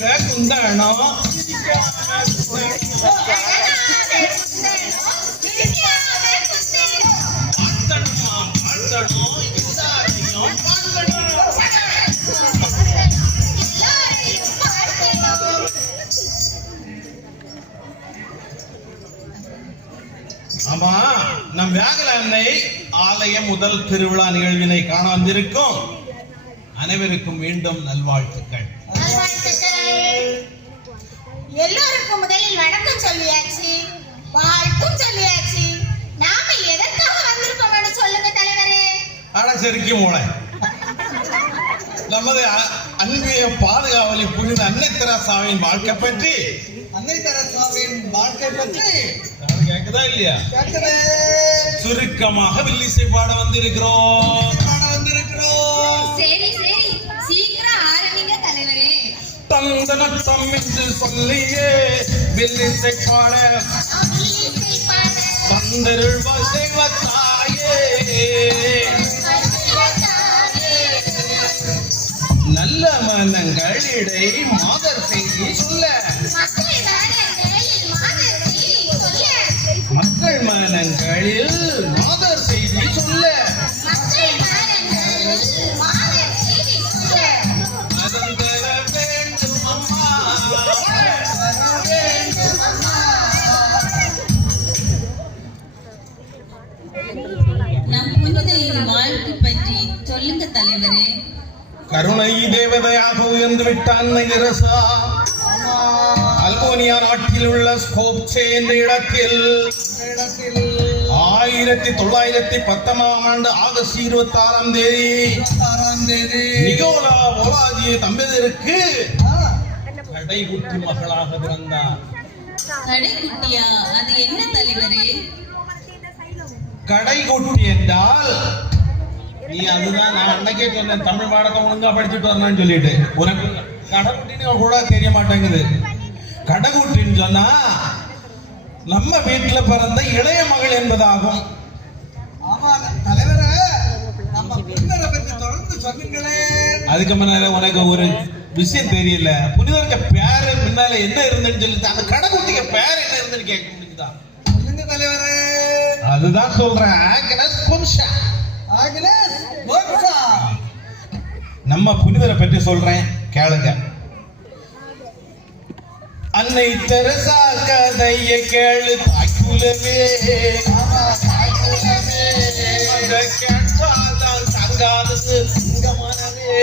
குந்தணும் ஆமா, நம் வியாகல அன்னை ஆலய முதல் திருவிழா நிகழ்வினை காண வந்திருக்கும் அனைவருக்கும் மீண்டும் நல்வாழ்த்துக்கள். எல்லோருக்கும் முதலில் வணக்கம் சொல்லியாச்சு, வாழ்த்தும் சொல்லியாச்சு. நாம எதற்காக வந்திருக்கோம் சொல்லுங்க தலைவரே. அடச்சரிக்கி மூளை நமது அன்பிய பாதுகாவலி புனித அன்னை தெரசாவின் வாழ்க்கை பற்றி கேக்குதா இல்லையா? சுருக்கமாக வில்லிசை பாட வந்திருக்கிறோம். சரி சரி, சீக்கிரம் ஆரம்பிங்க தலைவரே. தந்தனத்தம் என்று சொல்லியே வில்லிசை பாட வந்தருள் வசைவத்தாயே. நல்ல மனங்களிடை மாதர் செய்தி சொல்ல, மக்கள் மனங்களில் மாதர் செய்தி சொல்ல, அதந்தர வேண்டும் அம்மா. நம் புனிதையின் வாழ்க்கை பற்றி சொல்லுங்க தலைவரே. கருணை தேவதையாக உயர்ந்து விட்ட அன்னை தெரசா அல்போனியா நாட்டில் உள்ள ஸ்கோப்சே என்ற இடத்தில் 1910 ஆண்டு ஆகஸ்ட் 26ஆம் தேதி நிகோலா போலாஜி தம்பதியருக்கு கடைக்குட்டி மகளாக பிறந்தார். கடைக்குட்டியா? அது என்ன தலைவரே? கடைக்குட்டி என்றால் நீ அதுதான் நான் அன்னைக்கே சொன்னேன், தமிழ் பாடத்தை ஒழுங்கா படிச்சுட்டு வரணும்னு சொல்லிட்டு. உனக்கு கடைக்குட்டின்னு கூட தெரிய மாட்டேங்குது. கடைக்குட்டின்னு சொன்னா நம்ம வீட்டுல பிறந்த இளைய மகள் என்பதாகும். அதுக்கு முன்னால உனக்கு ஒரு விஷயம் தெரியல. புனிதருக்கு பேரு முன்னால என்ன இருந்துன்னு சொல்லிட்டு அந்த கடைக்குட்டிக்கு பேர் என்ன இருந்துன்னு கேட்க முடியுதா? அதுதான் சொல்றேன். ஆக்னஸ் பொன்ஷா. நம்ம புனிதரை பற்றி சொல்றேன், கேளுங்க. அன்னை தெரசா கதைய கேளு தாக்குலவே, கேட்டால் தாங்காதது மனமே.